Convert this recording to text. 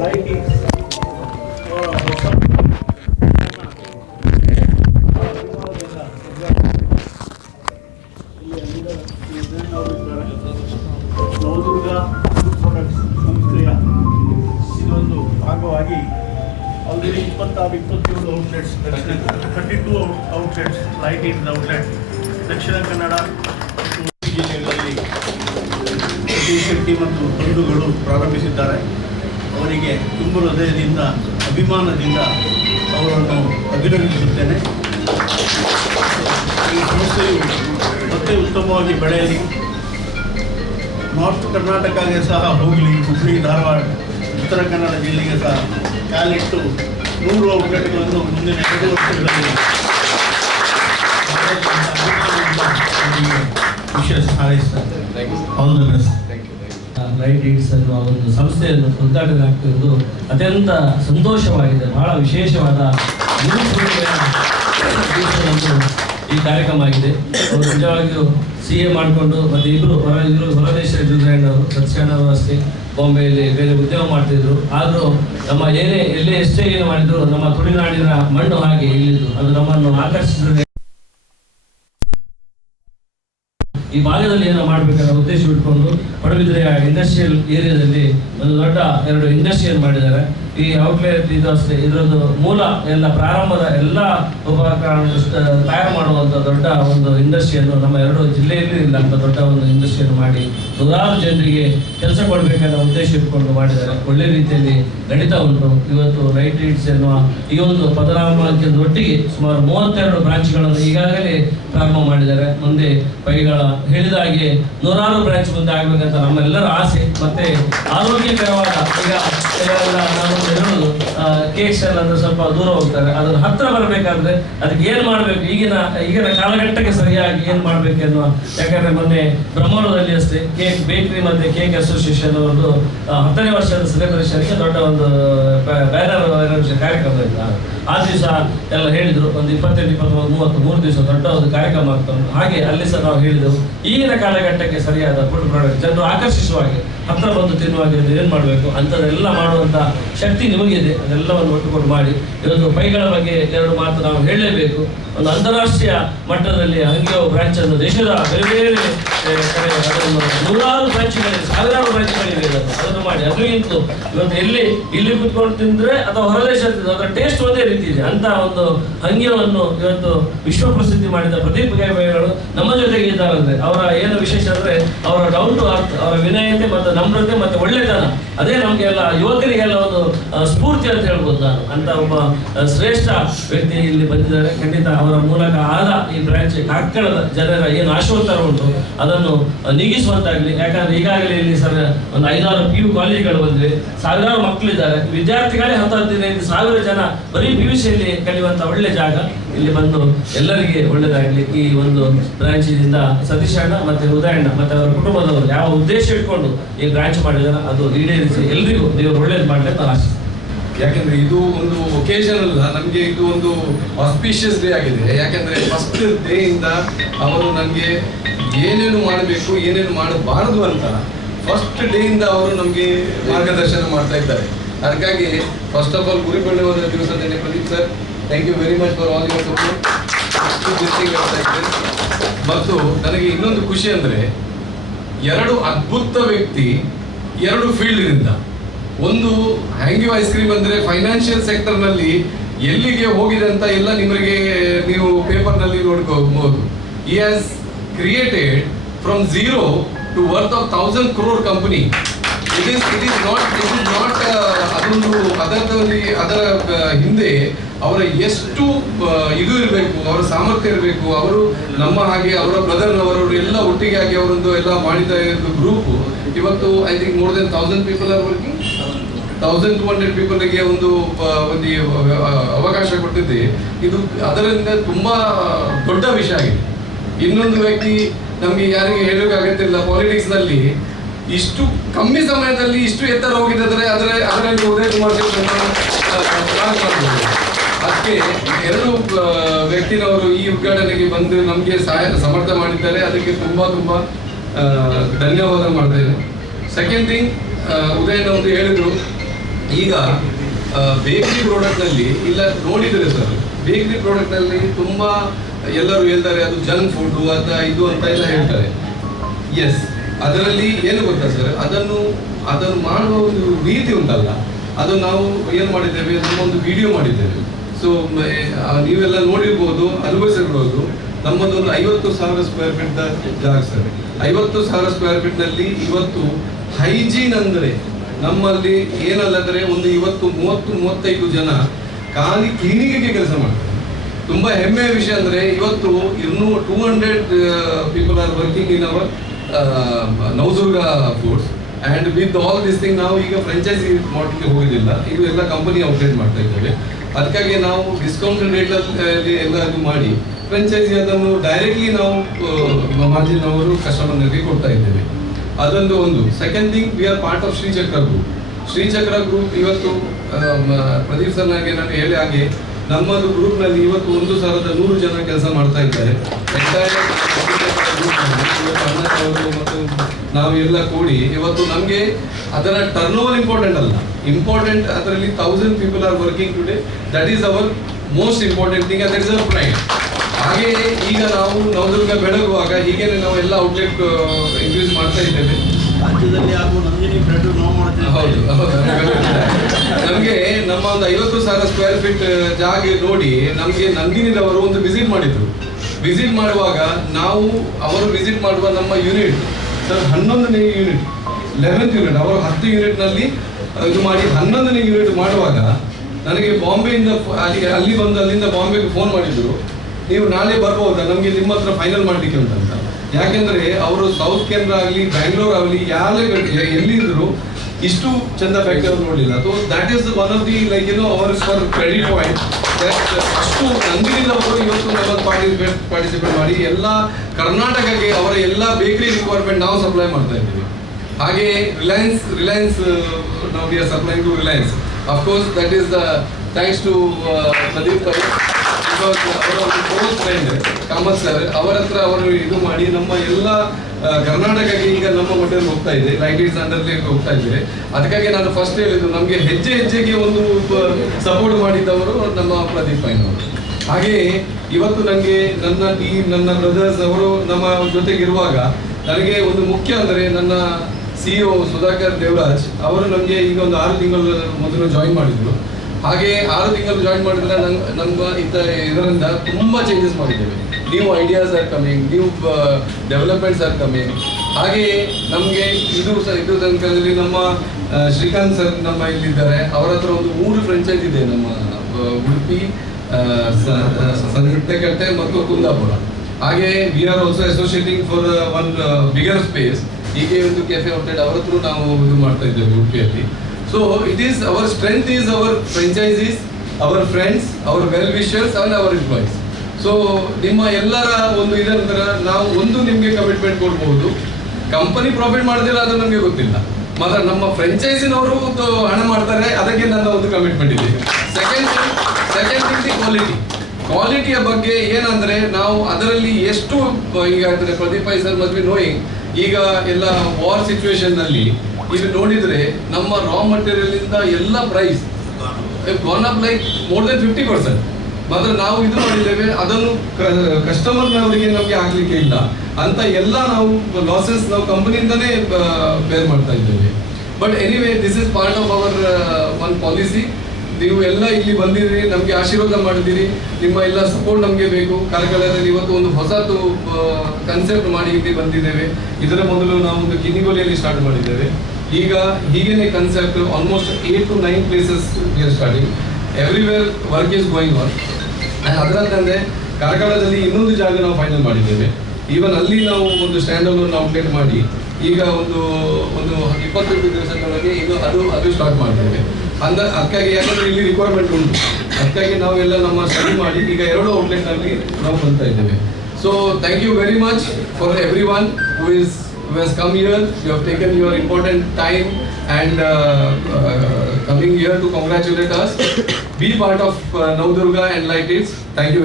Lightings Navadurga food products ಸಂಸ್ಥೆಯ ಇದೊಂದು ಭಾಗವಾಗಿ already 27 outlets 32 outlets lightings outlet Dakshina Kannada ಮತ್ತು ಜಿಲ್ಲೆಗಳಲ್ಲಿ ಶೆಟ್ಟಿ ಮತ್ತು ಬಂಧುಗಳು ಪ್ರಾರಂಭಿಸಿದ್ದಾರೆ. ಅವರಿಗೆ ತುಂಬ ಹೃದಯದಿಂದ ಅಭಿಮಾನದಿಂದ ಅವರನ್ನು ಅಭಿನಂದಿಸುತ್ತೇನೆ. ಈ ಸಂಸ್ಥೆಯು ಮತ್ತೆ ಉತ್ತಮವಾಗಿ ಬೆಳೆಯಲಿ, ನಾರ್ತ್ ಕರ್ನಾಟಕಕ್ಕೆ ಸಹ ಹೋಗಲಿ, ಹುಬ್ಬಳ್ಳಿ ಧಾರವಾಡ ಉತ್ತರ ಕನ್ನಡ ಜಿಲ್ಲೆಗೆ ಸಹ ಕಾಲಿಟ್ಟು 100 ಔಟ್ಲೆಟ್ಗಳನ್ನು ಮುಂದಿನ 2 ವರ್ಷಗಳಲ್ಲಿ ವಿಶೇಷ ಹಾರೈಸುತ್ತಾರೆ. All the best. Light Eats ಅನ್ನುವ ಒಂದು ಸಂಸ್ಥೆಯನ್ನು ಉದ್ಘಾಟನೆ ಆಗ್ತಿರುವುದು ಅತ್ಯಂತ ಸಂತೋಷವಾಗಿದೆ. ಬಹಳ ವಿಶೇಷವಾದ ಈ ಕಾರ್ಯಕ್ರಮ ಆಗಿದೆ. ಅವರು ನಿಜವಾಗಿಯೂ CA ಮಾಡಿಕೊಂಡು ಮತ್ತು ಇಬ್ಬರು ಹೊರದೇಶ ಡಿಸೈನ್ ಅವರು ಸತ್ಯನಾರಾಯಣ ಅವರು ಅಷ್ಟೇ ಬಾಂಬೆಯಲ್ಲಿ ಬೇರೆ ಉದ್ಯೋಗ ಮಾಡ್ತಿದ್ರು. ಆದರೂ ನಮ್ಮ ಎಲ್ಲೇ ಎಷ್ಟೇ ಏನು ಮಾಡಿದ್ರು ನಮ್ಮ ತುಳುನಾಡಿನ ಮಣ್ಣು ಹಾಗೆ ಇಲ್ಲಿದ್ದು ಅದು ನಮ್ಮನ್ನು ಆಕರ್ಷಿಸಿದರೆ ಈ ಭಾಗದಲ್ಲಿ ಏನೋ ಮಾಡಬೇಕಾದ ಉದ್ದೇಶ ಇಟ್ಕೊಂಡು ಪಡುಬಿದ್ರೆಯ ಇಂಡಸ್ಟ್ರಿಯಲ್ ಏರಿಯಾದಲ್ಲಿ ಒಂದು ದೊಡ್ಡ 2 ಇಂಡಸ್ಟ್ರಿಯಲ್ ಮಾಡಿದ್ದಾರೆ. ಈ ಔಟ್ಲೆಟ್ ಇದು ಅಷ್ಟೇ, ಇದರದ್ದು ಮೂಲ ಎಲ್ಲ ಪ್ರಾರಂಭದ ಎಲ್ಲ ಉಪಕರಣ ತಯಾರು ಮಾಡುವಂಥ ದೊಡ್ಡ ಒಂದು ಇಂಡಸ್ಟ್ರಿಯನ್ನು ನಮ್ಮ 2 ಜಿಲ್ಲೆಯಲ್ಲಿ ಇಲ್ಲ ಅಂತ ದೊಡ್ಡ ಒಂದು ಇಂಡಸ್ಟ್ರಿಯನ್ನು ಮಾಡಿ ನೂರಾರು ಜನರಿಗೆ ಕೆಲಸ ಕೊಡಬೇಕಾದ ಉದ್ದೇಶ ಇಟ್ಕೊಂಡು ಮಾಡಿದ್ದಾರೆ. ಒಳ್ಳೆ ರೀತಿಯಲ್ಲಿ ನಡೀತಾ ಉಂಟು. ಇವತ್ತು ಲೈಟ್ ಈಟ್ಸ್ ಎನ್ನುವ ಈ ಒಂದು ಪದನಾಮದ ಒಟ್ಟಿಗೆ ಸುಮಾರು 32 ಬ್ರಾಂಚ್ಗಳನ್ನು ಈಗಾಗಲೇ ಪ್ರಾರಂಭ ಮಾಡಿದ್ದಾರೆ. ಮುಂದೆ ಪೈಗಳ ಹೇಳಿದ ಹಾಗೆ ನೂರಾರು ಬ್ರಾಂಚ್ ಮುಂದೆ ಆಗಬೇಕಂತ ನಮ್ಮೆಲ್ಲರ ಆಸೆ. ಮತ್ತೆ ಆರೋಗ್ಯಕರವಾದ ಈಗ ನಾವು ಹೇಳೋದು ಕೇಕ್ಸ್ ಎಲ್ಲ ಅಂದ್ರೆ ಸ್ವಲ್ಪ ದೂರ ಹೋಗ್ತಾರೆ, ಅದ್ರ ಹತ್ರ ಬರಬೇಕಾದ್ರೆ ಅದಕ್ಕೆ ಏನ್ ಮಾಡ್ಬೇಕು, ಈಗಿನ ಕಾಲಘಟ್ಟಕ್ಕೆ ಸರಿಯಾಗಿ ಏನ್ ಮಾಡ್ಬೇಕು ಎನ್ನುವ. ಯಾಕಂದ್ರೆ ಮೊನ್ನೆ ಬ್ರಹ್ಮವರದಲ್ಲಿ ಅಷ್ಟೇ ಕೇಕ್ ಬೇಕರಿ ಮತ್ತೆ ಕೇಕ್ ಅಸೋಸಿಯೇಷನ್ ಅವರದ್ದು 10ನೇ ವರ್ಷದ ಸೆಲೆಬ್ರೇಷನ್ಗೆ ದೊಡ್ಡ ಒಂದು ಬ್ಯಾನರ್ ಕಾರ್ಯಕ್ರಮ ಇತ್ತು. ಆ ದಿವಸ ಎಲ್ಲ ಹೇಳಿದ್ರು ಒಂದು 28, 23 ದಿವಸ ದೊಡ್ಡ ಒಂದು ಕಾರ್ಯಕ್ರಮ ಆಗ್ತದೆ. ಹಾಗೆ ಅಲ್ಲಿ ಸಹ ನಾವು ಹೇಳಿದೆವು ಈಗಿನ ಕಾಲಘಟ್ಟಕ್ಕೆ ಸರಿಯಾದ ಫುಡ್ ಪ್ರಾಡಕ್ಟ್ ಜನರು ಆಕರ್ಷಿಸುವ ಹಾಗೆ ಹತ್ರ ಬಂದು ತಿನ್ನುವಾಗೆ ಏನು ಮಾಡಬೇಕು ಅಂಥದ್ದೆಲ್ಲ ಮಾಡುವಂಥ ಶಕ್ತಿ ನಿಮಗಿದೆ. ಅದೆಲ್ಲವನ್ನು ಒಟ್ಟುಕೊಂಡು ಮಾಡಿ ಇವತ್ತು ಪೈಗಳ ಬಗ್ಗೆ 2 ಮಾತು ನಾವು ಹೇಳಲೇಬೇಕು. ಒಂದು ಅಂತಾರಾಷ್ಟ್ರೀಯ ಮಟ್ಟದಲ್ಲಿ ಅಂಗಿಯೋ ಬ್ರಾಂಚ್ ಅನ್ನು ದೇಶದ ಬೇರೆ ಬೇರೆ ಅದನ್ನು ನೂರಾರು ಬ್ರಾಂಚ್ಗಳಿವೆ, ಸಾವಿರಾರು ಬ್ರಾಂಚ್ಗಳಿವೆ. ಅದನ್ನು ಮಾಡಿ ಅದಕ್ಕಿಂತಲೂ ಇವತ್ತು ಇಲ್ಲಿ ಕುತ್ಕೊಂಡು ತಿಂದ್ರೆ ಅಥವಾ ಹೊರದೇಶ ಅದರ ಟೇಸ್ಟ್ ಒಂದೇ ರೀತಿ ಇದೆ ಅಂತ ಒಂದು ಅಂಗಿಯವನ್ನು ಇವತ್ತು ವಿಶ್ವ ಪ್ರಸಿದ್ಧಿ ಮಾಡಿದ ಪ್ರದೀಪ್ ಗೈಗಳು ನಮ್ಮ ಜೊತೆಗೆ ಇದ್ದಾರಂದ್ರೆ ಅವರ ಏನು ವಿಶೇಷ ಅಂದ್ರೆ ಅವರ ಡೌನ್ ಟು ಅರ್ತ್, ಅವರ ವಿನಯತೆ ಮತ್ತು ನಮ್ರತೆ ಮತ್ತು ಒಳ್ಳೆತನ, ಅದೇ ನಮಗೆಲ್ಲ ಯುವಕರಿಗೆಲ್ಲ ಒಂದು ಸ್ಫೂರ್ತಿ ಅಂತ ಹೇಳ್ಬೋದು. ನಾನು ಅಂತ ಒಬ್ಬ ಶ್ರೇಷ್ಠ ವ್ಯಕ್ತಿ ಇಲ್ಲಿ ಬಂದಿದ್ದಾರೆ. ಖಂಡಿತ ಅವರ ಮೂಲಕ ಆದ ಈ ಬ್ರಾಂಚ್ ಕಾರ್ಕಳದ ಜನರ ಏನು ಆಶೋತ್ತರ ಉಂಟು ಅದನ್ನು ನೀಗಿಸುವಂತಾಗಲಿ. ಯಾಕಂದ್ರೆ ಈಗಾಗಲೇ ಇಲ್ಲಿ ಸರ್ ಒಂದು 5-6 PU ಕಾಲೇಜುಗಳು ಬಂದಿವೆ, ಸಾವಿರಾರು ಮಕ್ಕಳಿದ್ದಾರೆ. ವಿದ್ಯಾರ್ಥಿಗಳೇ 10-15 ಜನ ಬರೀ PUCಯಲ್ಲಿ ಕಲಿಯುವಂತ ಒಳ್ಳೆ ಜಾಗ. ಇಲ್ಲಿ ಬಂದು ಎಲ್ಲರಿಗೆ ಒಳ್ಳೆಯದಾಗಲಿ. ಈ ಒಂದು ಬ್ರಾಂಚಿನಿಂದ ಸತೀಶ್ ಅಣ್ಣ ಮತ್ತೆ ಉದಯಣ್ಣ ಮತ್ತೆ ಅವರ ಕುಟುಂಬದವರು ಯಾವ ಉದ್ದೇಶ ಇಟ್ಕೊಂಡು ಈ ಬ್ರಾಂಚ್ ಮಾಡಿದಾರೆ ಅದು ಈಡೇರಿಸಿ ಎಲ್ರಿಗೂ ದೇವರು ಒಳ್ಳೇದು ಮಾಡಲಿ ಅಂತ ಆಶಿಸ್ತೀನಿ. ಯಾಕೆಂದ್ರೆ ಇದು ಒಂದು ಒಕೇಶನ್ ಅಲ್ಲ, ನಮಗೆ ಇದು ಒಂದು ಆಸ್ಪಿಷಿಯಸ್ ಡೇ ಆಗಿದೆ. ಯಾಕೆಂದ್ರೆ ಫಸ್ಟ್ ಡೇ ಇಂದ ಅವರು ನನಗೆ ಏನೇನು ಮಾಡಬೇಕು ಏನೇನು ಮಾಡಬಾರದು ಅಂತ ಫಸ್ಟ್ ಡೇ ಇಂದ ಅವರು ನಮಗೆ ಮಾರ್ಗದರ್ಶನ ಮಾಡ್ತಾ ಇದ್ದಾರೆ. ಅದಕ್ಕಾಗಿ ಫಸ್ಟ್ ಆಫ್ ಆಲ್ ಗುರುಪೂರ್ಣಿಮದ ದಿವಸದಲ್ಲಿ Pradeep sir, thank you very much for all your support. ಮತ್ತು ನನಗೆ ಇನ್ನೊಂದು ಖುಷಿ ಅಂದರೆ 2 ಅದ್ಭುತ ವ್ಯಕ್ತಿ 2 ಫೀಲ್ಡ್ನಿಂದ. ಒಂದು ಹ್ಯಾಂಗ್ಯೂ ಐಸ್ ಕ್ರೀಮ್ ಅಂದರೆ ಫೈನಾನ್ಷಿಯಲ್ ಸೆಕ್ಟರ್ನಲ್ಲಿ ಎಲ್ಲಿಗೆ ಹೋಗಿದೆ ಅಂತ ಎಲ್ಲ ನಿಮಗೆ ನೀವು ಪೇಪರ್ನಲ್ಲಿ ನೋಡ್ಕೋಬಹುದು. He has created from 0 to worth of 1,000 crore company. It is not ಅದರ ಹಿಂದೆ ಅವರ ಎಷ್ಟು ಇದು ಇರಬೇಕು, ಅವರ ಸಾಮರ್ಥ್ಯ ಇರಬೇಕು. ಅವರು ನಮ್ಮ ಹಾಗೆ ಅವರ ಬ್ರದರ್ನವರು ಎಲ್ಲ ಒಟ್ಟಿಗೆ ಆಗಿ ಅವರೊಂದು ಎಲ್ಲ ಮಾಡಿದ ಗ್ರೂಪ್ ಇವತ್ತು I think more than 1,000 people are working. 1,200 ಪೀಪಲ್ಗೆ ಒಂದು ಅವಕಾಶ ಕೊಟ್ಟಿದ್ದೆ. ಇದು ಅದರಿಂದ ತುಂಬ ದೊಡ್ಡ ವಿಷಯ ಆಗಿದೆ. ಇನ್ನೊಂದು ವ್ಯಕ್ತಿ ನಮಗೆ ಯಾರಿಗೆ ಹೇಳೋಕ್ಕಾಗತ್ತಿಲ್ಲ, ಪಾಲಿಟಿಕ್ಸ್ನಲ್ಲಿ ಇಷ್ಟು ಕಮ್ಮಿ ಸಮಯದಲ್ಲಿ ಇಷ್ಟು ಎತ್ತರ ಹೋಗಿದ್ರೆ ಅದರಲ್ಲಿ ಉದಯ ಕುಮಾರ್ ಅದಕ್ಕೆ 2 ವ್ಯಕ್ತಿನವರು ಈ ಉದ್ಘಾಟನೆಗೆ ಬಂದು ನಮಗೆ ಸಮರ್ಥ ಮಾಡಿದ್ದಾರೆ. ಅದಕ್ಕೆ ತುಂಬ ಧನ್ಯವಾದ ಮಾಡ್ತೇನೆ. ಸೆಕೆಂಡ್ ಥಿಂಗ್, ಉದಯನ ಒಂದು ಹೇಳಿದ್ರು, ಈಗ ಬೇಕರಿ ಪ್ರಾಡಕ್ಟ್ನಲ್ಲಿ ಇಲ್ಲ ನೋಡಿದರೆ ಸರ್, ಬೇಕರಿ ಪ್ರಾಡಕ್ಟ್ನಲ್ಲಿ ತುಂಬ ಎಲ್ಲರೂ ಹೇಳ್ತಾರೆ ಅದು ಜಂಕ್ ಫುಡ್ ಅಥವಾ ಇದು ಅಂತ ಎಲ್ಲ ಹೇಳ್ತಾರೆ. ಎಸ್, ಅದರಲ್ಲಿ ಏನು ಗೊತ್ತಾ ಸರ್, ಅದನ್ನು ಮಾಡುವ ಒಂದು ರೀತಿ ಉಂಟಲ್ಲ, ಅದು ನಾವು ಏನು ಮಾಡಿದ್ದೇವೆ, ನಮ್ಮೊಂದು ವಿಡಿಯೋ ಮಾಡಿದ್ದೇವೆ. ಸೊ ನೀವೆಲ್ಲ ನೋಡಿರ್ಬೋದು, ಅನುಭವಿಸಿರ್ಬೋದು. ನಮ್ಮದೊಂದು 50,000 ಸ್ಕ್ವೇರ್ ಫೀಟ್ ಜಾಗ ಸರ್. 50,000 ಸ್ಕ್ವೇರ್ ಫೀಟ್ನಲ್ಲಿ ಇವತ್ತು ಹೈಜೀನ್ ಅಂದರೆ ನಮ್ಮಲ್ಲಿ ಏನಲ್ಲಂದರೆ ಒಂದು ಇವತ್ತು 30-35 ಜನ ಖಾಲಿ ಕ್ಲೀನಿಂಗಿಗೆ ಕೆಲಸ ಮಾಡ್ತಾರೆ. ತುಂಬ ಹೆಮ್ಮೆಯ ವಿಷಯ ಅಂದರೆ ಇವತ್ತು 200 people are working in our Navadurga foods. And with all this thing ನಾವು ಈಗ ಫ್ರಾಂಚೈಸಿ ಮಾಡಲಿಕ್ಕೆ ಹೋಗೋದಿಲ್ಲ, ಇದು ಎಲ್ಲ ಕಂಪನಿ ಔಟ್ಲೇಟ್ ಮಾಡ್ತಾ ಇದ್ದೇವೆ. ಅದಕ್ಕಾಗಿ ನಾವು ಡಿಸ್ಕೌಂಟ್ ರೇಟಲ್ಲಿ ಎಲ್ಲ ಇದು ಮಾಡಿ ಫ್ರಾಂಚೈಸಿ ಅದನ್ನು ಡೈರೆಕ್ಟ್ಲಿ ನಾವು ಮಾರ್ಜಿನ್ ಅವರು ಕಸ್ಟಮರ್ಗೆ ಕೊಡ್ತಾ ಇದ್ದೇವೆ. ಅದೊಂದು ಒಂದು. Second thing, we are part of Srichakra group. Srichakra group ಇವತ್ತು ಪ್ರದೀಪ್ ಸರ್ ನನಗೆ ನಾನು ಹೇಳಿ ಹಾಗೆ ನಮ್ಮದು ಗ್ರೂಪ್ನಲ್ಲಿ ಇವತ್ತು 1,100 ಜನ ಕೆಲಸ ಮಾಡ್ತಾ ಇದ್ದಾರೆ. ಮತ್ತು ನಾವು ಎಲ್ಲ ಕೂಡಿ ಇವತ್ತು ನಮಗೆ ಅದರ ಟರ್ನ್ ಓವರ್ ಇಂಪಾರ್ಟೆಂಟ್ ಅಲ್ಲ, ಇಂಪಾರ್ಟೆಂಟ್ ಅದರಲ್ಲಿ 1000 people are working today. That is our most important thing, that is our pride. ಹಾಗೆ ಈಗ ನಾವು ನವದುರ್ಗ ಬೆಳಗುವಾಗ ಹೀಗೇನೆ ನಾವು ಎಲ್ಲ ಔಟ್ಲೆಟ್ ಇನ್ಕ್ರೀಸ್ ಮಾಡ್ತಾ ಇದ್ದೇವೆ. ರಾಜ್ಯದಲ್ಲಿ ಹಾಗೂ ನಂದಿನಿ ಬ್ರೆಡ್ ನಾವು ಮಾಡ್ತೇವೆ. ಹೌದು, ನಮಗೆ ನಮ್ಮ ಒಂದು 50,000 ಸ್ಕ್ವೇರ್ ಫೀಟ್ ಜಾಗ ನೋಡಿ ನಮಗೆ ನಂದಿನಿದವರು ಒಂದು ವಿಸಿಟ್ ಮಾಡಿದ್ರು. ವಿಸಿಟ್ ಮಾಡುವಾಗ ಅವರು ವಿಸಿಟ್ ಮಾಡುವ ನಮ್ಮ ಯೂನಿಟ್ ಸರ್ 11ನೇ ಯೂನಿಟ್, 11th ಯೂನಿಟ್, ಅವರು 10 ಯೂನಿಟ್ನಲ್ಲಿ ಇದು ಮಾಡಿ 11ನೇ ಯೂನಿಟ್ ಮಾಡುವಾಗ ನನಗೆ ಬಾಂಬೆಯಿಂದ ಅಲ್ಲಿ ಬಂದು ಅಲ್ಲಿಂದ ಬಾಂಬೆಗೆ ಫೋನ್ ಮಾಡಿದ್ರು, ನೀವು ನಾಳೆ ಬರ್ಬೋದಾ, ನಮಗೆ ನಿಮ್ಮ ಹತ್ರ ಫೈನಲ್ ಮಾಡಲಿಕ್ಕೆ ಉಂಟಂತ. ಯಾಕೆಂದರೆ ಅವರು ಸೌತ್ ಕೇಂದ್ರ ಆಗಲಿ ಬ್ಯಾಂಗ್ಳೂರ್ ಆಗಲಿ ಎಲ್ಲಿದ್ರು ಇಷ್ಟು ಚಂದ ಫ್ಯಾಕ್ಟರಿ ಅವರು ನೋಡಲಿಲ್ಲ. So that is one of the like our for credit point. ಅಷ್ಟು ನಂದಿನಿದವರು ಇವತ್ತು ನಮ್ಮನ್ನು ಪಾರ್ಟಿಸಿಪೇಟ್ ಮಾಡಿ ಎಲ್ಲ ಕರ್ನಾಟಕಕ್ಕೆ ಅವರ ಎಲ್ಲ ಬೇಕರಿ ರಿಕ್ವೈರ್ಮೆಂಟ್ ನಾವು ಸಪ್ಲೈ ಮಾಡ್ತಾ ಇದ್ದೀವಿ. ಹಾಗೆ ರಿಲಯನ್ಸ್ ನಾವು we are supplying to Reliance. Of course that is the thanks to Pradeep Pai, because ಅವರ ಒಂದು ಕ್ಲೋಸ್ ಫ್ರೆಂಡ್ ಕಾಮತ್ ಸರ್, ಅವರ ಹತ್ರ ಅವರು ಇದು ಮಾಡಿ ನಮ್ಮ ಎಲ್ಲ ಕರ್ನಾಟಕಕ್ಕೆ ಈಗ ನಮ್ಮ ಮಟ್ಟದಲ್ಲಿ ಹೋಗ್ತಾ ಇದೆ, ಲೈಕ್ ಇಟ್ಸ್ ಅಂಡರ್ಲಿ ಹೋಗ್ತಾ ಇದ್ದಾರೆ. ಅದಕ್ಕಾಗಿ ನಾನು ಫಸ್ಟ್ ಹೇಳಿದ್ದು, ನಮಗೆ ಹೆಜ್ಜೆಗೆ ಒಂದು ಸಪೋರ್ಟ್ ಮಾಡಿದ್ದವರು ನಮ್ಮ ಪ್ರದೀಪ್ ಪೈನವರು. ಹಾಗೆಯೇ ಇವತ್ತು ನನಗೆ ನನ್ನ ಟೀಮ್, ನನ್ನ ಬ್ರದರ್ಸ್ ಅವರು ನಮ್ಮ ಜೊತೆಗಿರುವಾಗ ನನಗೆ ಒಂದು ಮುಖ್ಯ ಅಂದರೆ ನನ್ನ CEO ಸುಧಾಕರ್ ದೇವರಾಜ್ ಅವರು ನಮಗೆ ಈಗ ಒಂದು 6 ತಿಂಗಳು ಮೊದಲು ಜಾಯಿನ್ ಮಾಡಿದ್ರು. ಹಾಗೆ 6 ತಿಂಗಳು ಜಾಯಿನ್ ಮಾಡಿದ್ರೆ ನಮ್ಮ ಇದರಿಂದ ತುಂಬ ಚೇಂಜಸ್ ಮಾಡಿದ್ದೇವೆ. New ideas are coming, new developments are coming. ಹಾಗೆಯೇ ನಮಗೆ ಇದು ತನಕದಲ್ಲಿ ನಮ್ಮ ಶ್ರೀಕಾಂತ್ ಸರ್ ನಮ್ಮ ಇಲ್ಲಿದ್ದಾರೆ, ಅವರ ಹತ್ರ ಒಂದು 3 ಫ್ರೆಂಚೈಸ್ ಇದೆ, ನಮ್ಮ ಉಡುಪಿ, ಸಂತೆಕಟ್ಟೆ ಮತ್ತು ಕುಂದಾಪುರ. ಹಾಗೆ we are also associating for one bigger space. ಹೀಗೆ ಒಂದು ಕೆಫೆ ಔಟ್ಲೆಟ್ ಅವರ ಹತ್ರ ನಾವು ಇದು ಮಾಡ್ತಾ ಇದ್ದೇವೆ ಉಡುಪಿಯಲ್ಲಿ. So it is our strength is our franchisees, our friends, our well wishers and our employees. So ನಿಮ್ಮ ಎಲ್ಲರ ಒಂದು ಇದರ ನಾವು ಒಂದು ನಿಮಗೆ ಕಮಿಟ್ಮೆಂಟ್ ಕೊಡ್ಬೋದು. ಕಂಪನಿ ಪ್ರಾಫಿಟ್ ಮಾಡಿದ್ರೆ ಅದು ನಮಗೆ ಗೊತ್ತಿಲ್ಲ, ಮಾತ್ರ ನಮ್ಮ ಫ್ರೆಂಚೈಸಿನವರು ಒಂದು ಹಣ ಮಾಡ್ತಾರೆ, ಅದಕ್ಕೆ ನನ್ನ ಒಂದು ಕಮಿಟ್ಮೆಂಟ್ ಇದೆ. ಸೆಕೆಂಡ್ ಥಿಂಗ್ ಕ್ವಾಲಿಟಿಯ ಬಗ್ಗೆ ಏನಂದರೆ ನಾವು ಅದರಲ್ಲಿ ಎಷ್ಟು ಈಗ ಅಂದರೆ Pradeep Pai sir must be knowing, ಈಗ ಎಲ್ಲ ವಾರ್ ಸಿಚುವೇಶನ್ನಲ್ಲಿ ಈಗ ನೋಡಿದರೆ ನಮ್ಮ ರಾ ಮಟೀರಿಯಲಿಂದ ಎಲ್ಲ price gone up like more than 50%. ಮಾತ್ರ ನಾವು ಇದು ಮಾಡಿದ್ದೇವೆ, ಅದನ್ನು ಕಸ್ಟಮರ್ನವರಿಗೆ ನಮಗೆ ಹಾಕಲಿಕ್ಕೆ ಇಲ್ಲ ಅಂತ ಎಲ್ಲ ನಾವು ಲಾಸಸ್ ನಾವು ಕಂಪನಿಯಿಂದನೇ ಬೇರ್ ಮಾಡ್ತಾ ಇದ್ದೇವೆ. But anyway this is part of our one policy. ನೀವು ಎಲ್ಲ ಇಲ್ಲಿ ಬಂದಿದ್ದೀರಿ, ನಮಗೆ ಆಶೀರ್ವಾದ ಮಾಡಿದ್ದೀರಿ, ನಿಮ್ಮ ಎಲ್ಲ ಸಪೋರ್ಟ್ ನಮಗೆ ಬೇಕು. ಕಾರ್ಕಳದಲ್ಲಿ ಇವತ್ತು ಒಂದು ಹೊಸತು ಕನ್ಸೆಪ್ಟ್ ಮಾಡಿ ಇಲ್ಲಿ ಬಂದಿದ್ದೇವೆ. ಇದರ ಮೊದಲು ನಾವು ಒಂದು ಕಿನ್ನಿಗೋಲಿಯಲ್ಲಿ ಸ್ಟಾರ್ಟ್ ಮಾಡಿದ್ದೇವೆ. ಈಗ ಹೀಗೇನೆ concept almost 8 to 9 places we are starting. Everywhere work is going on. ಅದರಂತೆ ಕಾರ್ಕಳದಲ್ಲಿ ಇನ್ನೊಂದು ಜಾಗ ನಾವು ಫೈನಲ್ ಮಾಡಿದ್ದೇವೆ. ಈವನ್ ಅಲ್ಲಿ ನಾವು ಒಂದು ಸ್ಟ್ಯಾಂಡ್ ಅಲೋನ್ ಔಟ್ಲೆಟ್ ಮಾಡಿ ಈಗ ಒಂದು 22 ದಿವಸದೊಳಗೆ ಇದು ಅದು ಸ್ಟಾರ್ಟ್ ಮಾಡಿದ್ದೇವೆ. ಅದಕ್ಕಾಗಿ ಯಾಕಂದರೆ ಇಲ್ಲಿ ರಿಕ್ವೈರ್ಮೆಂಟ್ ಉಂಟು, ಅದಕ್ಕಾಗಿ ನಾವೆಲ್ಲ ನಮ್ಮ ಸ್ಟಡಿ ಮಾಡಿ ಈಗ 2 ಔಟ್ಲೆಟ್ನಲ್ಲಿ ನಾವು ಬರ್ತಾ ಇದ್ದೇವೆ. So thank you very much for everyone who has come here. You have taken your important time and coming here to congratulate us. Be part of Navdurga and Light It's. Thank you very much.